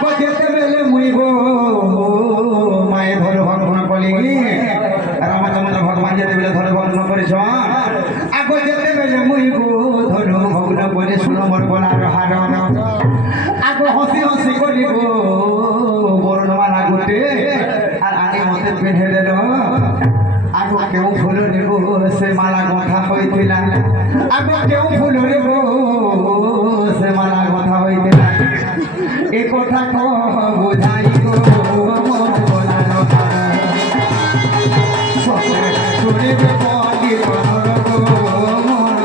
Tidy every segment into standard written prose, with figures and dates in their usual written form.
आगो जेते बेले मुई गो माए धर भगवान कली रामचंद्र भगवान जेते बेले धर भगवान करिस आगो जेते बेले मुई गो धर भगवान करे सुन मोर गलार हार आगो हसी हसी करी गो बरणमाला गोटे আর আনি মতে পিনে দেল আগো কেউ ফুল নেব সে মালা কথা হইতিলা আগো কেউ ফুল নেব সে মালা কথা হইতিলা এ কথা কো বুঝাই গো মন বলার সতে শুনিবে পদি পর গো মন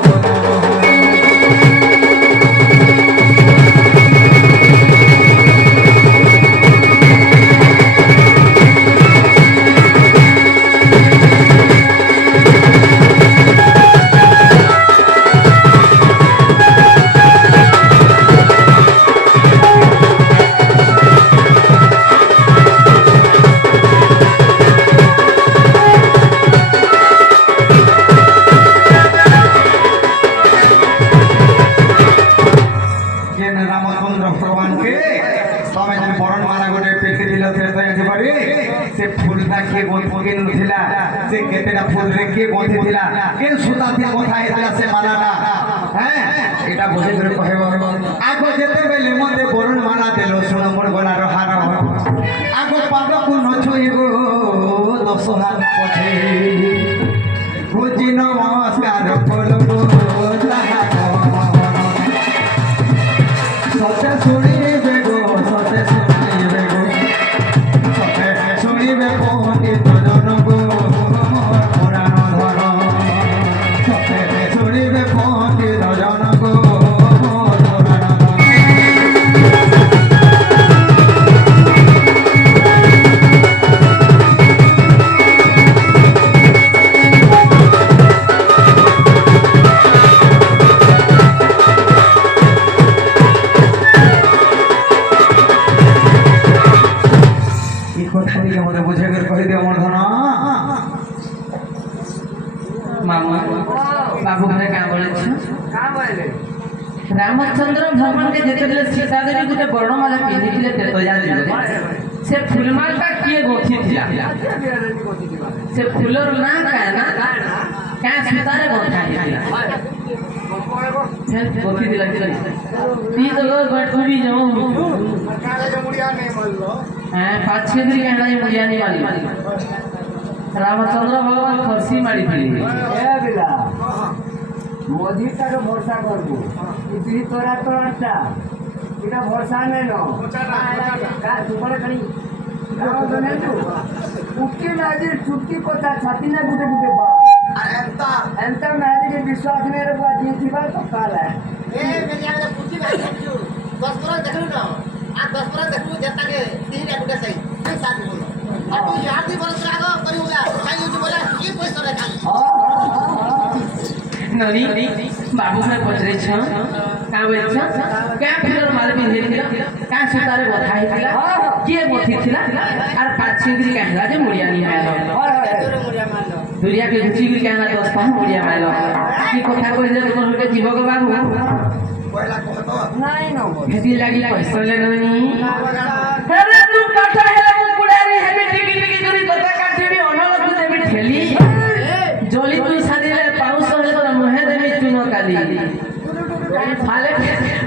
से केतेटा फूल रे के गंथि थिला के सुता थी कथा हेला से मालाटा हैं एटा बोझे करे कहबो आगो जेते बेले मते बरुण माला देलो सुन मोर गलार हार आगो पाद को न छुइबो 10 हाथ पछे बुझि नमस्कार करबो ताहा सते सुनिबे गो सते सुनिबे गो सते सुनिबे कोति तजन गो रामचंद्र भगवान के जेते सीता देवी गोटे वर्णमाला पिंधिले तेतया से फूलमाला किए गोथि थिला से फूलर ना काना का सीतारे गोथा थिला गोथि दिला ती जगह गटुबी जाऊ काले जो मुड़िया नहीं मारलो हां 5-6 दिन कहना ये मुड़िया नहीं मारी रामचंद्र भगवान फरसी मारी थी ए बिला मोदीटा को भरोसा करबो इतनी तोरा तोराटा इटा भरोसा नै न का सुपर करी गाव जने तू उक्की नाजी छुट्टी कोता छाती ना गुटे गुटे बा एंता नाजी के विश्वास नै रे बा जी थीबा तो काला ए मेरिया के पुटी भाई देखू 10 पर देखलु न आ 10 पर देखू जेता के 3 या गुटे सही नहीं साथ बोलो आ तू यार दी बरस आगो करी होला काई यूज बोला की पैसा रे खाली ननी बाबू से पचरे छ का बोल छ का फिर मार बिंधे थिला का सुतारे बधाई थिला के मोथि थिला आर 5 चिंगरी कहला जे मुड़िया नि आलो दुरिया के चिंगरी कहला 10 पाह मुड़िया आलो की कथा कहिले तोर के जीव के बाबू पहिला कहतो नाही न हेती लागी पैसा ले ननी अरे तू कथा है कुकुड़ारी हेबे टिकी टिकी करी कथा काटिबी अनल तू देबी ठेली जली तू सादिले पाउस होले तो मुहे देबी चुनो काली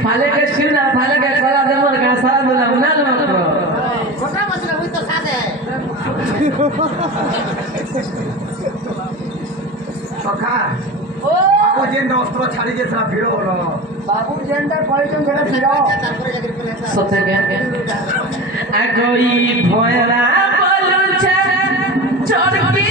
फाले के सिना फाले के कला दे मोर का सारा बोला ना मत कथा बसला हुई तो साथे सखा ओ बाबू जेंदा अस्त्र छाड़ी जे सा फिरो बोलो बाबू जेंदा पळिचन छडा फिरो सते के आ गई भयरा बोलुछा चरकी